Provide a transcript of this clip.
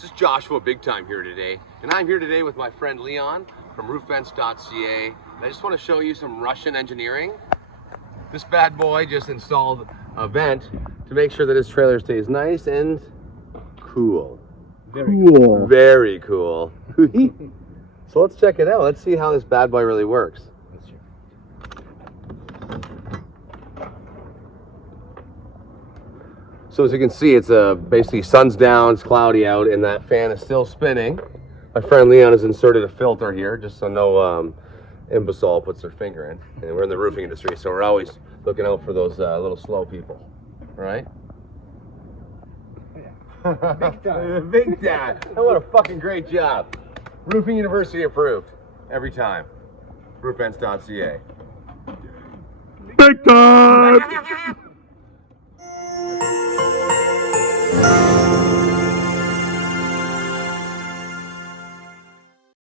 This is Joshua Big Time here today, and I'm here today with my friend Leon from Roofinf.ca. And I just want to show you some Russian engineering. This bad boy just installed a vent to make sure that his trailer stays nice and cool. Very cool. Very cool. So let's check it out. Let's see how this bad boy really works. So as you can see, it's basically sun's down, it's cloudy out, and that fan is still spinning. My friend Leon has inserted a filter here, just so no imbecile puts their finger in. And we're in the roofing industry, so we're always looking out for those little slow people, right? Yeah. Big time. Big time. And what a fucking great job. Roofing University approved every time. Roofinf.ca. Big time.